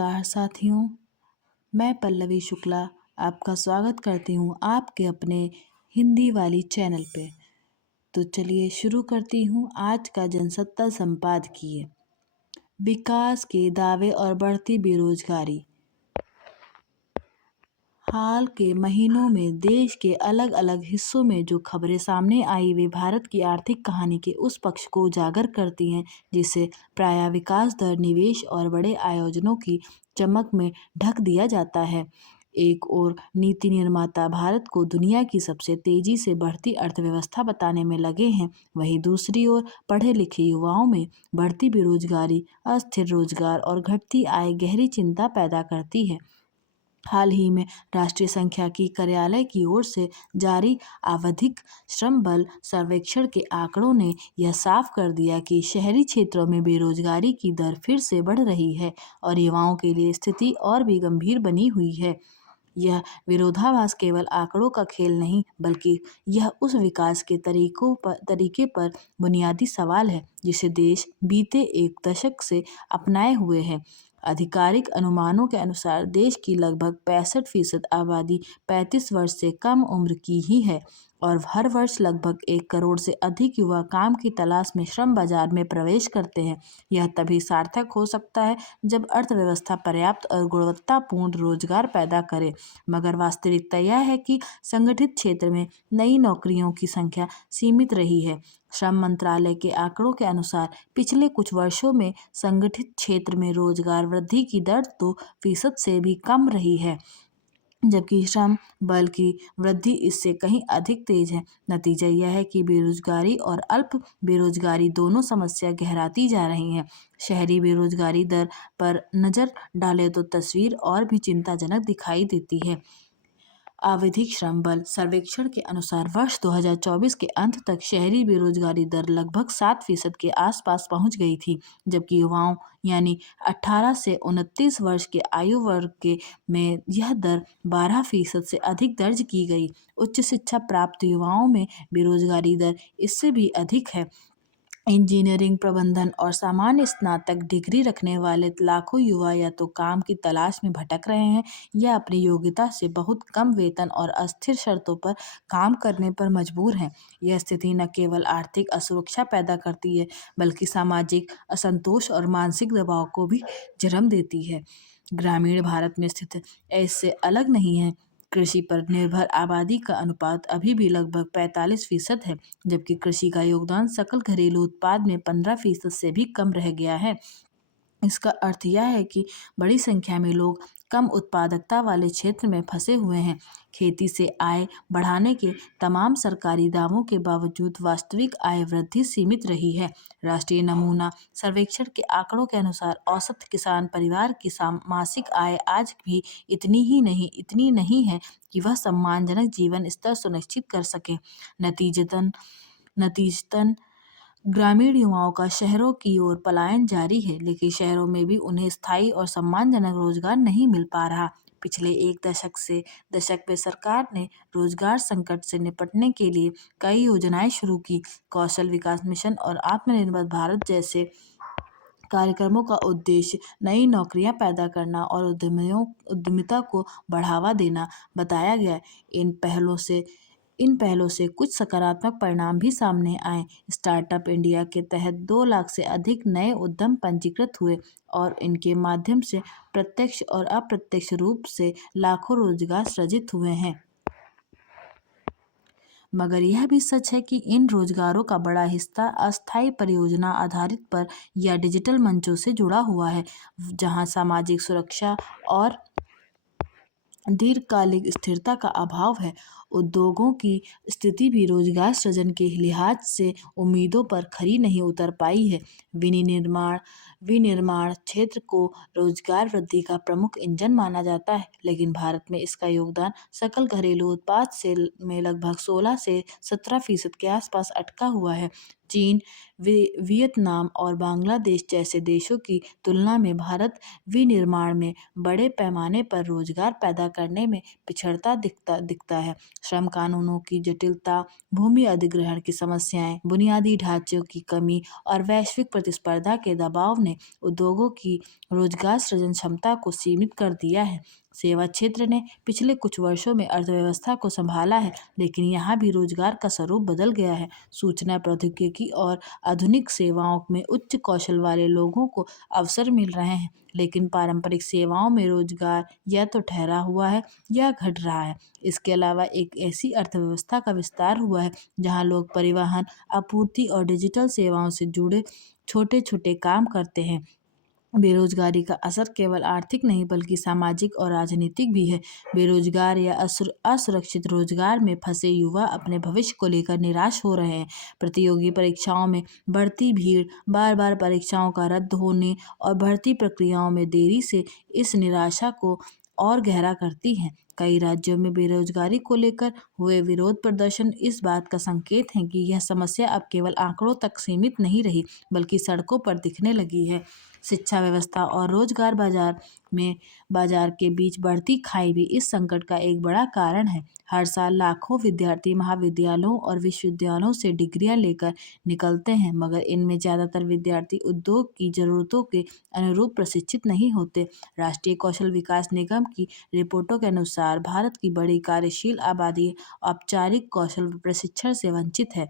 नमस्कार साथियों, मैं पल्लवी शुक्ला आपका स्वागत करती हूँ आपके अपने हिंदी वाली चैनल पे। तो चलिए शुरू करती हूँ आज का जनसत्ता संपादकीय। विकास के दावे और बढ़ती बेरोजगारी। हाल के महीनों में देश के अलग अलग हिस्सों में जो खबरें सामने आई वे भारत की आर्थिक कहानी के उस पक्ष को उजागर करती हैं जिसे प्रायः विकास दर, निवेश और बड़े आयोजनों की चमक में ढक दिया जाता है। एक ओर नीति निर्माता भारत को दुनिया की सबसे तेजी से बढ़ती अर्थव्यवस्था बताने में लगे हैं, वहीं दूसरी ओर पढ़े लिखे युवाओं में बढ़ती बेरोजगारी, अस्थिर रोजगार और घटती आय गहरी चिंता पैदा करती है। हाल ही में राष्ट्रीय सांख्यिकी कार्यालय की ओर से जारी आवधिक श्रम बल सर्वेक्षण के आंकड़ों ने यह साफ कर दिया कि शहरी क्षेत्रों में बेरोजगारी की दर फिर से बढ़ रही है और युवाओं के लिए स्थिति और भी गंभीर बनी हुई है। यह विरोधाभास केवल आंकड़ों का खेल नहीं, बल्कि यह उस विकास के तरीके पर बुनियादी सवाल है जिसे देश बीते एक दशक से अपनाए हुए है। आधिकारिक अनुमानों के अनुसार देश की लगभग 65% आबादी 35 वर्ष से कम उम्र की ही है और हर वर्ष लगभग 1 करोड़ से अधिक युवा काम की तलाश में श्रम बाजार में प्रवेश करते हैं। यह तभी सार्थक हो सकता है जब अर्थव्यवस्था पर्याप्त और गुणवत्तापूर्ण रोजगार पैदा करे, मगर वास्तविकता यह है कि संगठित क्षेत्र में नई नौकरियों की संख्या सीमित रही है। श्रम मंत्रालय के आंकड़ों के अनुसार पिछले कुछ वर्षों में संगठित क्षेत्र में रोजगार वृद्धि की दर 2% से भी कम रही है, जबकि श्रम बल की वृद्धि इससे कहीं अधिक तेज है। नतीजा यह है कि बेरोजगारी और अल्प बेरोजगारी दोनों समस्या गहराती जा रही हैं। शहरी बेरोजगारी दर पर नज़र डालें तो तस्वीर और भी चिंताजनक दिखाई देती है। आवधिक श्रम बल सर्वेक्षण के अनुसार वर्ष 2024 के अंत तक शहरी बेरोजगारी दर लगभग 7% के आसपास पहुंच गई थी, जबकि युवाओं यानी 18 से 29 वर्ष के आयु वर्ग के में यह दर 12% से अधिक दर्ज की गई। उच्च शिक्षा प्राप्त युवाओं में बेरोजगारी दर इससे भी अधिक है। इंजीनियरिंग, प्रबंधन और सामान्य स्नातक डिग्री रखने वाले लाखों युवा या तो काम की तलाश में भटक रहे हैं या अपनी योग्यता से बहुत कम वेतन और अस्थिर शर्तों पर काम करने पर मजबूर हैं। यह स्थिति न केवल आर्थिक असुरक्षा पैदा करती है, बल्कि सामाजिक असंतोष और मानसिक दबाव को भी जन्म देती है। ग्रामीण भारत में स्थिति इससे अलग नहीं है। कृषि पर निर्भर आबादी का अनुपात अभी भी लगभग 45% है, जबकि कृषि का योगदान सकल घरेलू उत्पाद में 15% से भी कम रह गया है। इसका अर्थ यह है कि बड़ी संख्या में लोग कम उत्पादकता वाले क्षेत्र में फंसे हुए हैं। खेती से आय बढ़ाने के तमाम सरकारी दावों के बावजूद वास्तविक आय वृद्धि सीमित रही है। राष्ट्रीय नमूना सर्वेक्षण के आंकड़ों के अनुसार औसत किसान परिवार की मासिक आय आज भी इतनी नहीं है कि वह सम्मानजनक जीवन स्तर सुनिश्चित कर सके। नतीजतन ग्रामीण युवाओं का शहरों की ओर पलायन जारी है, लेकिन शहरों में भी उन्हें स्थायी और सम्मानजनक रोजगार नहीं मिल पा रहा। पिछले एक दशक में सरकार ने रोजगार संकट से निपटने के लिए कई योजनाएं शुरू की। कौशल विकास मिशन और आत्मनिर्भर भारत जैसे कार्यक्रमों का उद्देश्य नई नौकरियां पैदा करना और उद्यमिता को बढ़ावा देना बताया गया। इन पहलों से कुछ सकारात्मक परिणाम भी सामने आए। स्टार्टअप इंडिया के तहत 2 लाख से अधिक नए उद्यम पंजीकृत हुए और इनके माध्यम से प्रत्यक्ष और अप्रत्यक्ष रूप से लाखों रोजगार सृजित हुए हैं। मगर यह भी सच है कि इन रोजगारों का बड़ा हिस्सा अस्थायी परियोजना आधारित पर या डिजिटल मंचों से जुड़ा हुआ है, जहां सामाजिक सुरक्षा और दीर्घकालिक स्थिरता का अभाव है। उद्योगों की स्थिति भी रोजगार सृजन के लिहाज से उम्मीदों पर खरी नहीं उतर पाई है। विनिर्माण क्षेत्र को रोजगार वृद्धि का प्रमुख इंजन माना जाता है, लेकिन भारत में इसका योगदान सकल घरेलू उत्पाद से में लगभग 16 से 17% के आसपास अटका हुआ है। चीन, वियतनाम और बांग्लादेश जैसे देशों की तुलना में भारत विनिर्माण में बड़े पैमाने पर रोजगार पैदा करने में पिछड़ता दिखता है। श्रम कानूनों की जटिलता, भूमि अधिग्रहण की समस्याएं, बुनियादी ढांचे की कमी और वैश्विक प्रतिस्पर्धा के दबाव ने उद्योगों की रोजगार सृजन क्षमता को सीमित कर दिया है। सेवा क्षेत्र ने पिछले कुछ वर्षों में अर्थव्यवस्था को संभाला है, लेकिन यहाँ भी रोजगार का स्वरूप बदल गया है। सूचना प्रौद्योगिकी और आधुनिक सेवाओं में उच्च कौशल वाले लोगों को अवसर मिल रहे हैं, लेकिन पारंपरिक सेवाओं में रोजगार या तो ठहरा हुआ है या घट रहा है। इसके अलावा एक ऐसी अर्थव्यवस्था का विस्तार हुआ है जहाँ लोग परिवहन, आपूर्ति और डिजिटल सेवाओं से जुड़े छोटे छोटे काम करते हैं। बेरोजगारी का असर केवल आर्थिक नहीं बल्कि सामाजिक और राजनीतिक भी है। बेरोजगार या असुरक्षित रोजगार में फंसे युवा अपने भविष्य को लेकर निराश हो रहे हैं। प्रतियोगी परीक्षाओं में बढ़ती भीड़, बार बार परीक्षाओं का रद्द होने और भर्ती प्रक्रियाओं में देरी से इस निराशा को और गहरा करती है। कई राज्यों में बेरोजगारी को लेकर हुए विरोध प्रदर्शन इस बात का संकेत हैं कि यह समस्या अब केवल आंकड़ों तक सीमित नहीं रही बल्कि सड़कों पर दिखने लगी है। शिक्षा व्यवस्था और रोजगार बाजार के बीच बढ़ती खाई भी इस संकट का एक बड़ा कारण है। हर साल लाखों विद्यार्थी महाविद्यालयों और विश्वविद्यालयों से डिग्रियां लेकर निकलते हैं, मगर इनमें ज़्यादातर विद्यार्थी उद्योग की ज़रूरतों के अनुरूप प्रशिक्षित नहीं होते। राष्ट्रीय कौशल विकास निगम की रिपोर्टों के अनुसार भारत की बड़ी कार्यशील आबादी औपचारिक कौशल प्रशिक्षण से वंचित है।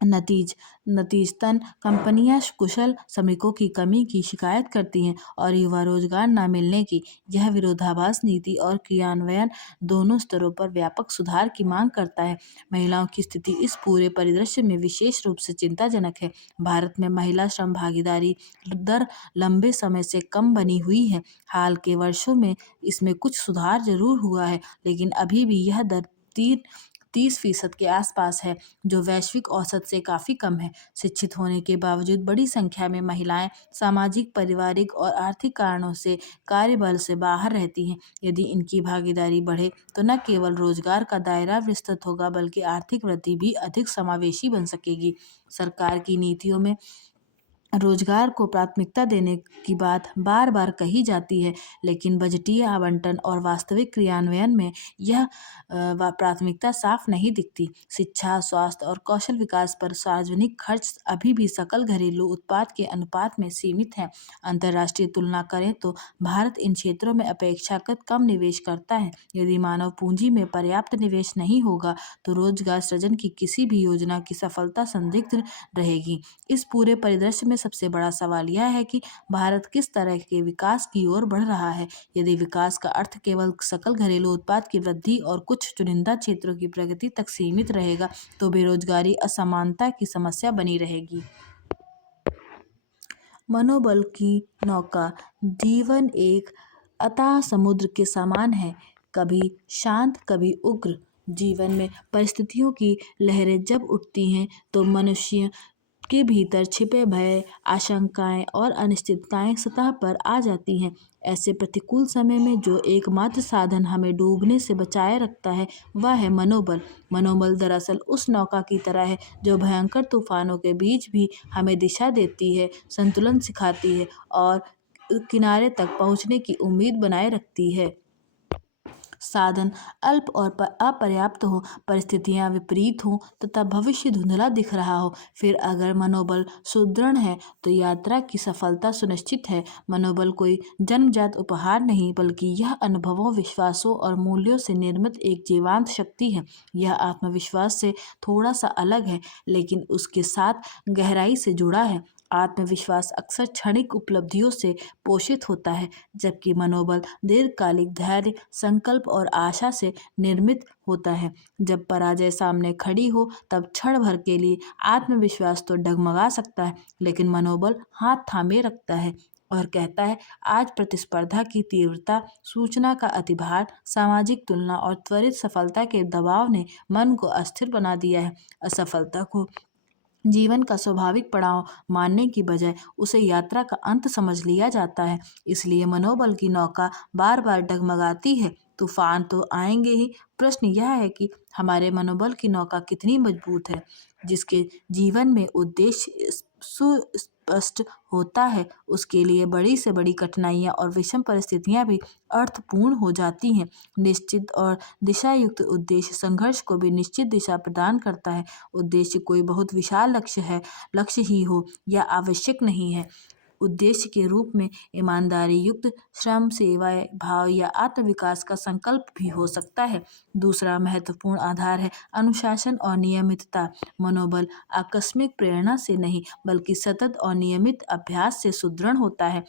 नतीजतन कंपनियां कुशल श्रमिकों की कमी की शिकायत करती हैं और युवा रोजगार न मिलने की। यह विरोधाभास नीति और क्रियान्वयन दोनों स्तरों पर व्यापक सुधार की मांग करता है। महिलाओं की स्थिति इस पूरे परिदृश्य में विशेष रूप से चिंताजनक है। भारत में महिला श्रम भागीदारी दर लंबे समय से कम बनी हुई है। हाल के वर्षों में इसमें कुछ सुधार जरूर हुआ है, लेकिन अभी भी यह दर 30% के आसपास है, जो वैश्विक औसत से काफ़ी कम है। शिक्षित होने के बावजूद बड़ी संख्या में महिलाएं सामाजिक, पारिवारिक और आर्थिक कारणों से कार्यबल से बाहर रहती हैं। यदि इनकी भागीदारी बढ़े तो न केवल रोजगार का दायरा विस्तृत होगा बल्कि आर्थिक वृद्धि भी अधिक समावेशी बन सकेगी। सरकार की नीतियों में रोजगार को प्राथमिकता देने की बात बार बार कही जाती है, लेकिन बजटीय आवंटन और वास्तविक क्रियान्वयन में यह प्राथमिकता साफ नहीं दिखती। शिक्षा, स्वास्थ्य और कौशल विकास पर सार्वजनिक खर्च अभी भी सकल घरेलू उत्पाद के अनुपात में सीमित है। अंतर्राष्ट्रीय तुलना करें तो भारत इन क्षेत्रों में अपेक्षाकृत कम निवेश करता है। यदि मानव पूंजी में पर्याप्त निवेश नहीं होगा तो रोजगार सृजन की किसी भी योजना की सफलता संदिग्ध रहेगी। इस पूरे परिदृश्य में सबसे बड़ा सवाल यह है कि भारत किस तरह के विकास की ओर बढ़ रहा है। यदि विकास का अर्थ केवल सकल घरेलू उत्पाद की वृद्धि और कुछ चुनिंदा क्षेत्रों की प्रगति तक सीमित रहेगा तो बेरोजगारी, असमानता की समस्या बनी रहेगी। मनोबल की नौका। जीवन एक अथाह समुद्र के समान है, कभी शांत कभी उग्र। जीवन में परिस्थितियों की लहरें जब उठती हैं तो मनुष्य के भीतर छिपे भय, आशंकाएं और अनिश्चितताएं सतह पर आ जाती हैं। ऐसे प्रतिकूल समय में जो एकमात्र साधन हमें डूबने से बचाए रखता है वह है मनोबल। मनोबल दरअसल उस नौका की तरह है जो भयंकर तूफानों के बीच भी हमें दिशा देती है, संतुलन सिखाती है और किनारे तक पहुंचने की उम्मीद बनाए रखती है। साधन अल्प और अपर्याप्त हो, परिस्थितियां विपरीत हों तथा भविष्य धुंधला दिख रहा हो, फिर अगर मनोबल सुदृढ़ है तो यात्रा की सफलता सुनिश्चित है। मनोबल कोई जन्मजात उपहार नहीं बल्कि यह अनुभवों, विश्वासों और मूल्यों से निर्मित एक जीवंत शक्ति है। यह आत्मविश्वास से थोड़ा सा अलग है, लेकिन उसके साथ गहराई से जुड़ा है। आत्मविश्वास अक्सर क्षणिक उपलब्धियों से पोषित होता है, जबकि मनोबल दीर्घकालिक धैर्य, संकल्प और आशा से निर्मित होता है। जब पराजय सामने खड़ी हो तब क्षण भर के लिए आत्मविश्वास तो डगमगा सकता है, लेकिन मनोबल हाथ थामे रखता है और कहता है आज प्रतिस्पर्धा की तीव्रता, सूचना का अतिभार, सामाजिक तुलना और त्वरित सफलता के दबाव ने मन को अस्थिर बना दिया है। असफलता को जीवन का स्वाभाविक पड़ाव मानने की बजाय उसे यात्रा का अंत समझ लिया जाता है। इसलिए मनोबल की नौका बार बार डगमगाती है। तूफान तो आएंगे ही, प्रश्न यह है कि हमारे मनोबल की नौका कितनी मजबूत है। जिसके जीवन में उद्देश्य सुस्पष्ट होता है उसके लिए बड़ी से बड़ी कठिनाइयाँ और विषम परिस्थितियाँ भी अर्थपूर्ण हो जाती हैं। निश्चित और दिशायुक्त उद्देश्य संघर्ष को भी निश्चित दिशा प्रदान करता है। उद्देश्य कोई बहुत विशाल लक्ष्य ही हो या आवश्यक नहीं है। उद्देश्य के रूप में ईमानदारी युक्त श्रम, सेवाएं, भाव या आत्मविकास का संकल्प भी हो सकता है। दूसरा महत्वपूर्ण आधार है अनुशासन और नियमितता। मनोबल आकस्मिक प्रेरणा से नहीं बल्कि सतत और नियमित अभ्यास से सुदृढ़ होता है।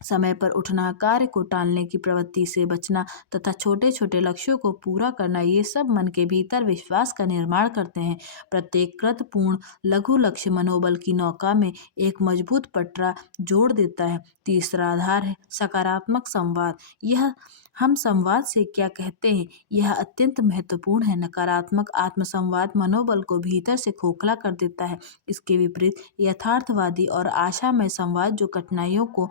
समय पर उठना, कार्य को टालने की प्रवृत्ति से बचना तथा छोटे छोटे लक्ष्यों को पूरा करना, ये सब मन के भीतर विश्वास का निर्माण करते हैं। प्रत्येक कृतपूर्ण लघु लक्ष्य मनोबल की नौका में एक मजबूत पटरा जोड़ देता है। तीसरा आधार है सकारात्मक संवाद। यह हम संवाद से क्या कहते हैं, यह अत्यंत महत्वपूर्ण है। नकारात्मक आत्मसंवाद मनोबल को भीतर से खोखला कर देता है। इसके विपरीत यथार्थवादी और आशामय संवाद जो कठिनाइयों को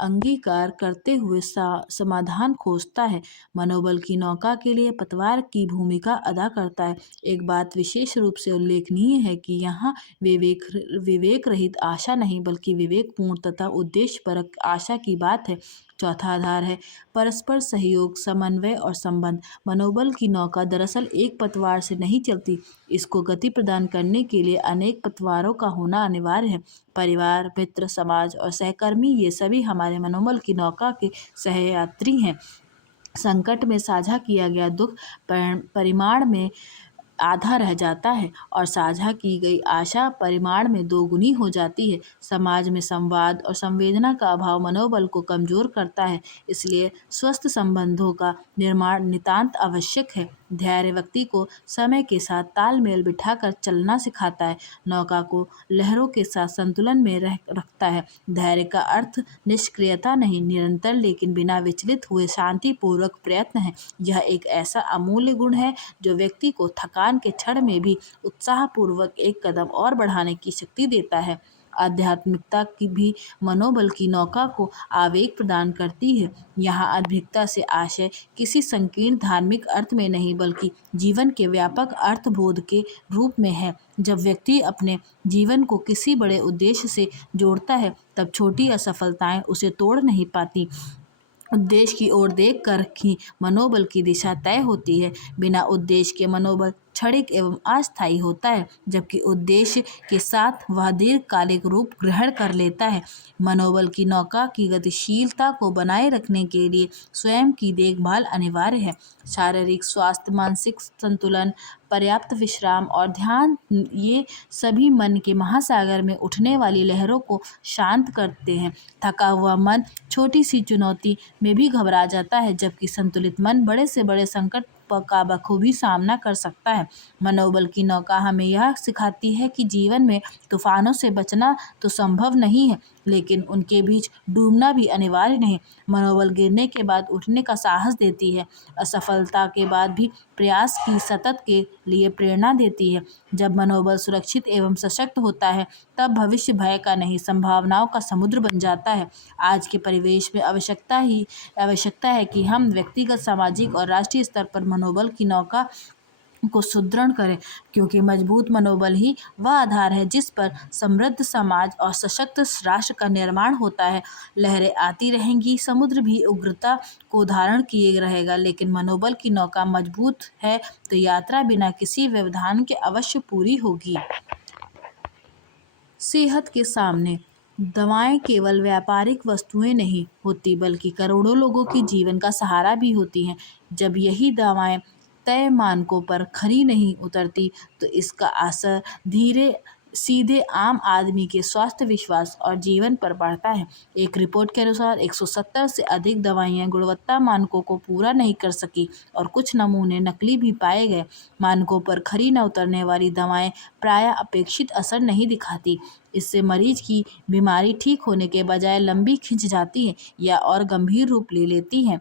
अंगीकार करते हुए समाधान खोजता है, मनोबल की नौका के लिए पतवार की भूमिका अदा करता है। एक बात विशेष रूप से उल्लेखनीय है कि यहाँ विवेक रहित आशा नहीं बल्कि विवेकपूर्ण तथा उद्देश्यपरक आशा की बात है। चौथा आधार है परस्पर सहयोग, समन्वय और संबंध। मनोबल की नौका दरअसल एक पतवार से नहीं चलती। इसको गति प्रदान करने के लिए अनेक पतवारों का होना अनिवार्य है। परिवार, मित्र, समाज और सहकर्मी, ये सभी हमारे मनोबल की नौका के सहयात्री हैं। संकट में साझा किया गया दुख परिमाण में आधा रह जाता है और साझा की गई आशा परिमाण में दोगुनी हो जाती है। समाज में संवाद और संवेदना का अभाव मनोबल को कमजोर करता है। इसलिए स्वस्थ संबंधों का निर्माण नितांत आवश्यक है। धैर्य व्यक्ति को समय के साथ तालमेल बिठाकर चलना सिखाता है, नौका को लहरों के साथ संतुलन में रखता है। धैर्य का अर्थ निष्क्रियता नहीं, निरंतर लेकिन बिना विचलित हुए शांतिपूर्वक प्रयत्न है। यह एक ऐसा अमूल्य गुण है जो व्यक्ति को थकान के क्षण में भी उत्साहपूर्वक एक कदम और बढ़ाने की शक्ति देता है। आध्यात्मिकता की भी मनोबल की नौका को आवेग प्रदान करती है। यहाँ आध्यात्मिकता से आशय किसी संकीर्ण धार्मिक अर्थ में नहीं बल्कि जीवन के व्यापक अर्थबोध के रूप में है। जब व्यक्ति अपने जीवन को किसी बड़े उद्देश्य से जोड़ता है तब छोटी असफलताएं उसे तोड़ नहीं पाती। उद्देश्य की ओर देखकर ही मनोबल की दिशा तय होती है। बिना उद्देश्य के मनोबल क्षणिक एवं अस्थायी होता है, जबकि उद्देश्य के साथ वह दीर्घकालिक रूप ग्रहण कर लेता है। मनोबल की नौका की गतिशीलता को बनाए रखने के लिए स्वयं की देखभाल अनिवार्य है। शारीरिक स्वास्थ्य, मानसिक संतुलन, पर्याप्त विश्राम और ध्यान, ये सभी मन के महासागर में उठने वाली लहरों को शांत करते हैं। थका हुआ मन छोटी सी चुनौती में भी घबरा जाता है, जबकि संतुलित मन बड़े से बड़े संकट का बखूबी सामना कर सकता है। मनोबल की नौका हमें यह सिखाती है कि जीवन में तूफानों से बचना तो संभव नहीं है, लेकिन उनके बीच डूबना भी अनिवार्य नहीं। मनोबल गिरने के बाद उठने का साहस देती है, असफलता के बाद भी प्रयास की सतत के लिए प्रेरणा देती है। जब मनोबल सुरक्षित एवं सशक्त होता है तब भविष्य भय का नहीं, संभावनाओं का समुद्र बन जाता है। आज के परिवेश में आवश्यकता है कि हम व्यक्तिगत, सामाजिक और राष्ट्रीय स्तर पर मनोबल की नौका को सुदृढ़ करें, क्योंकि मजबूत मनोबल ही वह आधार है जिस पर समृद्ध समाज और सशक्त राष्ट्र का निर्माण होता है। लहरें आती रहेंगी, समुद्र भी उग्रता को धारण किए रहेगा, लेकिन मनोबल की नौका मजबूत है तो यात्रा बिना किसी व्यवधान के अवश्य पूरी होगी। सेहत के सामने दवाएं केवल व्यापारिक वस्तुएं नहीं होती बल्कि करोड़ों लोगों के जीवन का सहारा भी होती हैं। जब यही दवाएं तय मानकों पर खरी नहीं उतरती तो इसका असर सीधे आम आदमी के स्वास्थ्य, विश्वास और जीवन पर पड़ता है। एक रिपोर्ट के अनुसार 170 से अधिक दवाइयां गुणवत्ता मानकों को पूरा नहीं कर सकी और कुछ नमूने नकली भी पाए गए। मानकों पर खरी न उतरने वाली दवाएं प्रायः अपेक्षित असर नहीं दिखाती। इससे मरीज की बीमारी ठीक होने के बजाय लंबी खिंच जाती है या और गंभीर रूप ले लेती है।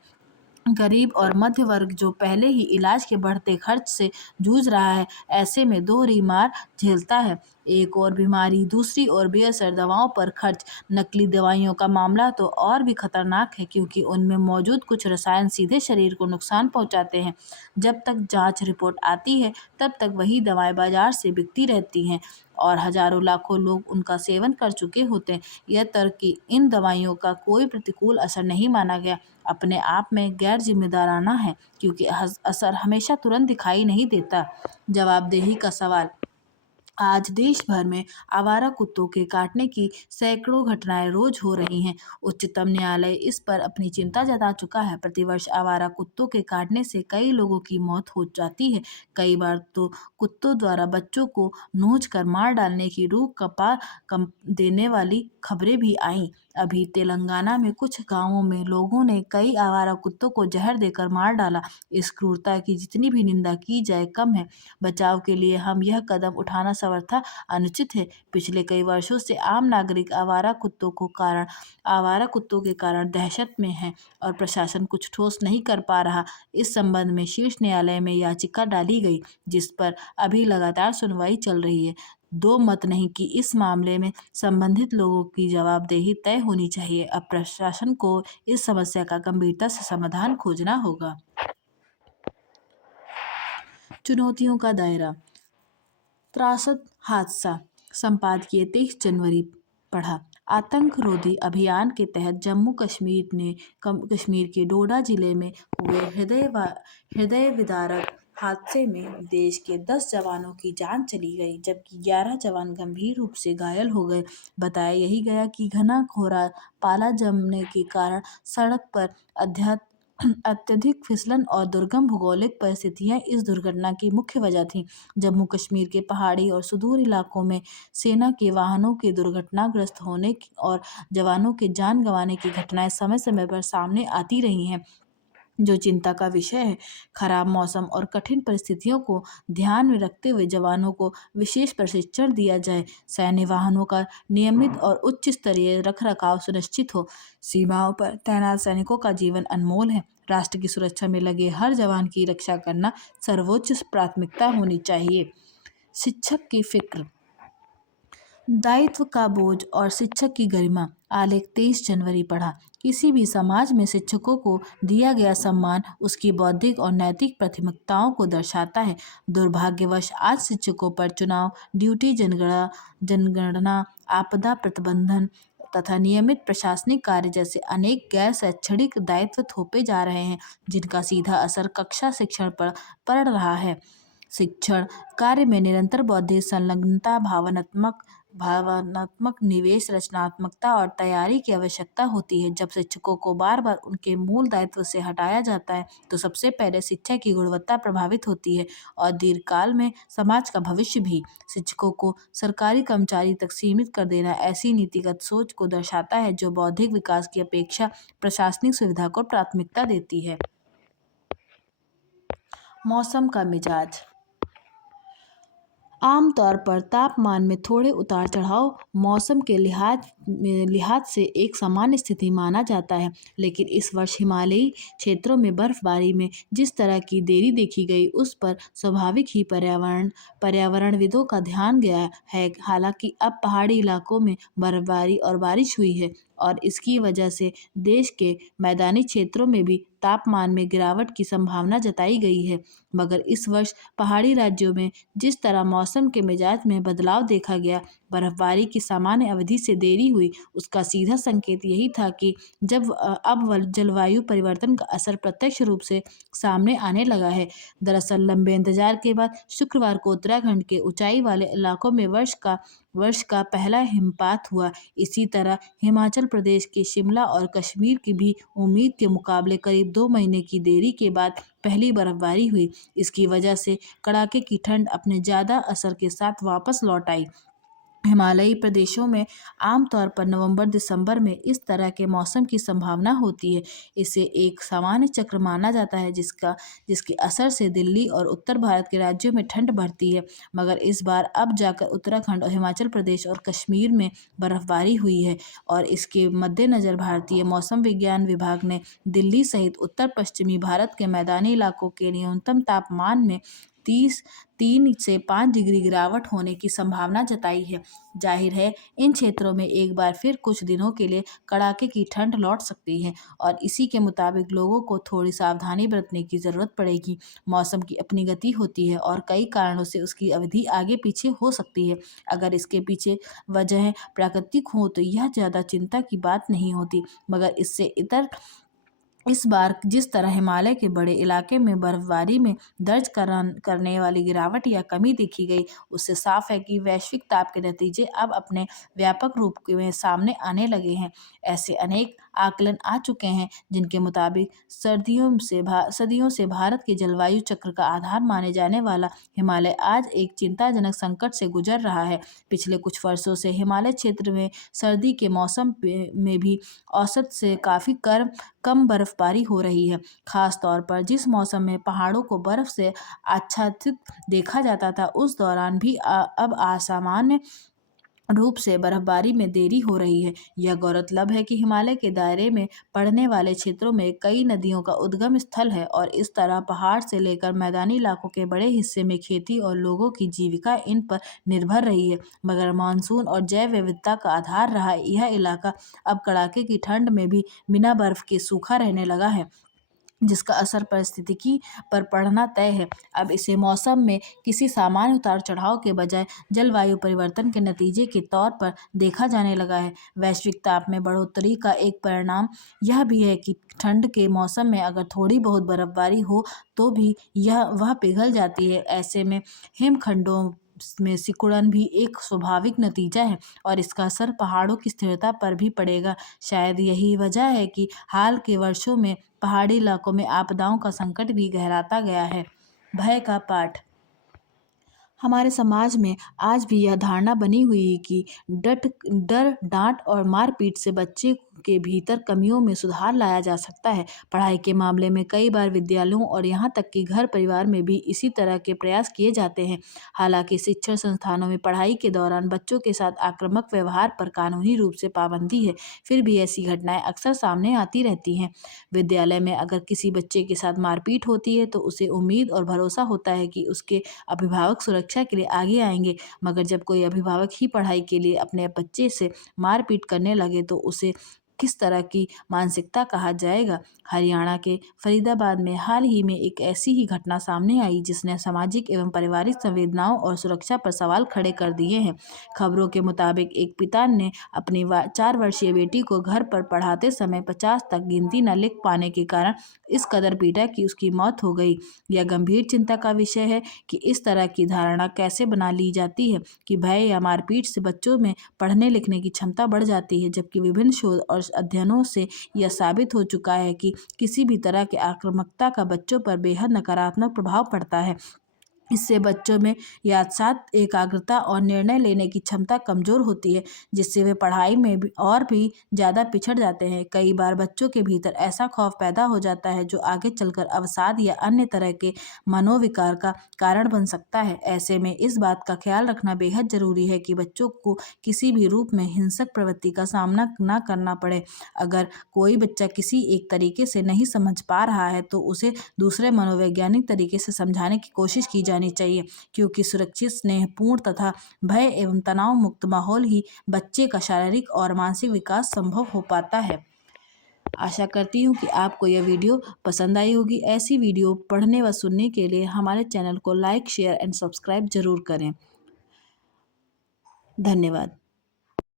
गरीब और मध्य वर्ग जो पहले ही इलाज के बढ़ते खर्च से जूझ रहा है, ऐसे में दोहरी मार झेलता है। एक और बीमारी, दूसरी ओर बेअसर दवाओं पर खर्च। नकली दवाइयों का मामला तो और भी खतरनाक है, क्योंकि उनमें मौजूद कुछ रसायन सीधे शरीर को नुकसान पहुंचाते हैं। जब तक जांच रिपोर्ट आती है तब तक वही दवाएं बाजार से बिकती रहती हैं और हजारों लाखों लोग उनका सेवन कर चुके होते हैं। यह तर्क कि इन दवाइयों का कोई प्रतिकूल असर नहीं माना गया अपने आप में गैर जिम्मेदाराना है, क्योंकि असर हमेशा तुरंत दिखाई नहीं देता। जवाबदेही का सवाल। आज देश भर में आवारा कुत्तों के काटने की सैकड़ों घटनाएं रोज हो रही हैं। उच्चतम न्यायालय इस पर अपनी चिंता जता चुका है। प्रतिवर्ष आवारा कुत्तों के काटने से कई लोगों की मौत हो जाती है। कई बार तो कुत्तों द्वारा बच्चों को नोच कर मार डालने की रूह कपा कम देने वाली खबरें भी आईं। अभी तेलंगाना में कुछ गांवों में लोगों ने कई आवारा कुत्तों को जहर देकर मार डाला। इस क्रूरता की जितनी भी निंदा की जाए कम है। बचाव के लिए हम यह कदम उठाना समर्था अनुचित है। पिछले कई वर्षों से आम नागरिक आवारा कुत्तों के कारण दहशत में हैं और प्रशासन कुछ ठोस नहीं कर पा रहा। इस संबंध में शीर्ष न्यायालय में याचिका डाली गई, जिस पर अभी लगातार सुनवाई चल रही है। दो मत नहीं कि इस मामले में संबंधित लोगों की जवाबदेही तय होनी चाहिए। अब प्रशासन को इस समस्या का गंभीरता से समाधान खोजना होगा। चुनौतियों का दायरा। त्रासद हादसा। संपादकीय 23 जनवरी पढ़ा। आतंक रोधी अभियान के तहत जम्मू कश्मीर के डोडा जिले में हुए हृदय विदारक हादसे में देश के 10 जवानों की जान चली गई, जबकि 11 जवान गंभीर रूप से घायल हो गए। बताया यही गया कि घना कोहरा पाला जमने के कारण सड़क पर अत्यधिक फिसलन और दुर्गम भौगोलिक परिस्थितियां इस दुर्घटना की मुख्य वजह थीं। जम्मू कश्मीर के पहाड़ी और सुदूर इलाकों में सेना के वाहनों के दुर्घटनाग्रस्त होने और जवानों के जान गंवाने की घटनाएं समय समय पर सामने आती रही हैं, जो चिंता का विषय है। खराब मौसम और कठिन परिस्थितियों को ध्यान में रखते हुए जवानों को विशेष प्रशिक्षण दिया जाए, सैन्य वाहनों का नियमित और उच्च स्तरीय रखरखाव सुनिश्चित हो। सीमाओं पर तैनात सैनिकों का जीवन अनमोल है। राष्ट्र की सुरक्षा में लगे हर जवान की रक्षा करना सर्वोच्च प्राथमिकता होनी चाहिए। शिक्षक की फिक्र। दायित्व का बोझ और शिक्षक की गरिमा। आलेख 23 जनवरी पढ़ा। किसी भी समाज में शिक्षकों को दिया गया सम्मान उसकी बौद्धिक और नैतिक प्राथमिकताओं को दर्शाता है। दुर्भाग्यवश आज शिक्षकों पर चुनाव ड्यूटी, जनगणना, आपदा प्रबंधन तथा नियमित प्रशासनिक कार्य जैसे अनेक गैर शैक्षणिक दायित्व थोपे जा रहे हैं, जिनका सीधा असर कक्षा शिक्षण पर पड़ रहा है। शिक्षण कार्य में निरंतर बौद्धिक संलग्नता, भावनात्मक निवेश, रचनात्मकता और तैयारी की आवश्यकता होती है। जब शिक्षकों को बार बार उनके मूल दायित्व से हटाया जाता है तो सबसे पहले शिक्षा की गुणवत्ता प्रभावित होती है और दीर्घकाल में समाज का भविष्य भी। शिक्षकों को सरकारी कर्मचारी तक सीमित कर देना ऐसी नीतिगत सोच को दर्शाता है जो बौद्धिक विकास की अपेक्षा प्रशासनिक सुविधा को प्राथमिकता देती है। मौसम का मिजाज। आमतौर पर तापमान में थोड़े उतार चढ़ाव मौसम के लिहाज से एक सामान्य स्थिति माना जाता है, लेकिन इस वर्ष हिमालयी क्षेत्रों में बर्फबारी में जिस तरह की देरी देखी गई उस पर स्वाभाविक ही पर्यावरणविदों का ध्यान गया है। हालांकि अब पहाड़ी इलाकों में बर्फबारी और बारिश हुई है और इसकी वजह से देश के मैदानी क्षेत्रों में भी तापमान में गिरावट की संभावना जताई गई है, मगर इस वर्ष पहाड़ी राज्यों में जिस तरह मौसम के मिजाज में बदलाव देखा गया, बर्फबारी की सामान्य अवधि से देरी हुई, उसका सीधा संकेत यही था कि अब जलवायु परिवर्तन का असर प्रत्यक्ष रूप से सामने आने लगा है। दरअसल लंबे इंतजार के बाद शुक्रवार को उत्तराखंड के ऊंचाई वाले इलाकों में वर्ष का पहला हिमपात हुआ। इसी तरह हिमाचल प्रदेश के शिमला और कश्मीर की भी उम्मीद के मुकाबले करीब 2 महीने की देरी के बाद पहली बर्फबारी हुई। इसकी वजह से कड़ाके की ठंड अपने ज़्यादा असर के साथ वापस लौट आई। हिमालयी प्रदेशों में आमतौर पर नवंबर-दिसंबर में इस तरह के मौसम की संभावना होती है। इसे एक सामान्य चक्र माना जाता है जिसके असर से दिल्ली और उत्तर भारत के राज्यों में ठंड बढ़ती है, मगर इस बार अब जाकर उत्तराखंड और हिमाचल प्रदेश और कश्मीर में बर्फबारी हुई है और इसके मद्देनज़र भारतीय मौसम विज्ञान विभाग ने दिल्ली सहित उत्तर पश्चिमी भारत के मैदानी इलाकों के न्यूनतम तापमान में 3 से 5 डिग्री गिरावट होने की संभावना जताई है। जाहिर है इन क्षेत्रों में एक बार फिर कुछ दिनों के लिए कड़ाके की ठंड लौट सकती है और इसी के मुताबिक लोगों को थोड़ी सावधानी बरतने की ज़रूरत पड़ेगी। मौसम की अपनी गति होती है और कई कारणों से उसकी अवधि आगे पीछे हो सकती है। अगर इसके पीछे वजह प्राकृतिक हो तो यह ज़्यादा चिंता की बात नहीं होती, मगर इससे इतर इस बार जिस तरह हिमालय के बड़े इलाके में बर्फबारी में दर्ज करने वाली गिरावट या कमी देखी गई, उससे साफ है कि वैश्विक ताप के नतीजे अब अपने व्यापक रूप में सामने आने लगे हैं। ऐसे अनेक आकलन आ चुके हैं जिनके मुताबिक सदियों से भारत के जलवायु चक्र का आधार माने जाने वाला हिमालय आज एक चिंताजनक संकट से गुजर रहा है। पिछले कुछ वर्षों से हिमालय क्षेत्र में सर्दी के मौसम में भी औसत से काफ़ी कम बर्फबारी हो रही है। खास तौर पर जिस मौसम में पहाड़ों को बर्फ से आच्छादित देखा जाता था, उस दौरान भी अब असामान्य रूप से बर्फबारी में देरी हो रही है। यह गौरतलब है कि हिमालय के दायरे में पड़ने वाले क्षेत्रों में कई नदियों का उद्गम स्थल है और इस तरह पहाड़ से लेकर मैदानी इलाकों के बड़े हिस्से में खेती और लोगों की जीविका इन पर निर्भर रही है। मगर मानसून और जैव विविधता का आधार रहा यह इलाका अब कड़ाके की ठंड में भी बिना बर्फ के सूखा रहने लगा है, जिसका असर पारिस्थितिकी पर पड़ना तय है। अब इसे मौसम में किसी सामान्य उतार चढ़ाव के बजाय जलवायु परिवर्तन के नतीजे के तौर पर देखा जाने लगा है। वैश्विक ताप में बढ़ोतरी का एक परिणाम यह भी है कि ठंड के मौसम में अगर थोड़ी बहुत बर्फबारी हो तो भी वह पिघल जाती है। ऐसे में हिमखंडों में सिकुड़न भी एक स्वाभाविक नतीजा है और इसका असर पहाड़ों की स्थिरता पर भी पड़ेगा। शायद यही वजह है कि हाल के वर्षों में पहाड़ी इलाकों में आपदाओं का संकट भी गहराता गया है। भय का पाठ। हमारे समाज में आज भी यह धारणा बनी हुई है कि डर, डांट और मारपीट से बच्चे के भीतर कमियों में सुधार लाया जा सकता है। पढ़ाई के मामले में कई बार विद्यालयों और यहाँ तक कि घर परिवार में भी इसी तरह के प्रयास किए जाते हैं। हालांकि शिक्षण संस्थानों में पढ़ाई के दौरान बच्चों के साथ आक्रामक व्यवहार पर कानूनी रूप से पाबंदी है, फिर भी ऐसी घटनाएं अक्सर सामने आती रहती हैं। विद्यालय में अगर किसी बच्चे के साथ मारपीट होती है तो उसे उम्मीद और भरोसा होता है कि उसके अभिभावक सुरक्षा के लिए आगे आएंगे, मगर जब कोई अभिभावक ही पढ़ाई के लिए अपने बच्चे से मारपीट करने लगे तो उसे किस तरह की मानसिकता कहा जाएगा। हरियाणा के फरीदाबाद में हाल ही में एक ऐसी ही घटना सामने आई जिसने सामाजिक एवं पारिवारिक संवेदनाओं और सुरक्षा पर सवाल खड़े कर दिए हैं। खबरों के मुताबिक एक पिता ने अपनी 4 वर्षीय बेटी को घर पर पढ़ाते समय 50 तक गिनती न लिख पाने के कारण इस कदर पीटा कि उसकी मौत हो गई। यह गंभीर चिंता का विषय है कि इस तरह की धारणा कैसे बना ली जाती है कि भय या मारपीट से बच्चों में पढ़ने लिखने की क्षमता बढ़ जाती है, जबकि विभिन्न शोध और अध्ययनों से यह साबित हो चुका है कि किसी भी तरह की आक्रामकता का बच्चों पर बेहद नकारात्मक प्रभाव पड़ता है। इससे बच्चों में याददाश्त, एकाग्रता और निर्णय लेने की क्षमता कमजोर होती है, जिससे वे पढ़ाई में भी ज़्यादा पिछड़ जाते हैं। कई बार बच्चों के भीतर ऐसा खौफ पैदा हो जाता है जो आगे चलकर अवसाद या अन्य तरह के मनोविकार का कारण बन सकता है। ऐसे में इस बात का ख्याल रखना बेहद जरूरी है कि बच्चों को किसी भी रूप में हिंसक प्रवृत्ति का सामना न करना पड़े। अगर कोई बच्चा किसी एक तरीके से नहीं समझ पा रहा है तो उसे दूसरे मनोवैज्ञानिक तरीके से समझाने की कोशिश की जानी चाहिए, क्योंकि सुरक्षित, स्नेहपूर्ण तथा भय एवं तनाव मुक्त माहौल ही बच्चे का शारीरिक और मानसिक विकास संभव हो पाता है। आशा करती हूँ कि आपको यह वीडियो पसंद आई होगी। ऐसी वीडियो पढ़ने व सुनने के लिए हमारे चैनल को लाइक, शेयर एंड सब्सक्राइब जरूर करें। धन्यवाद।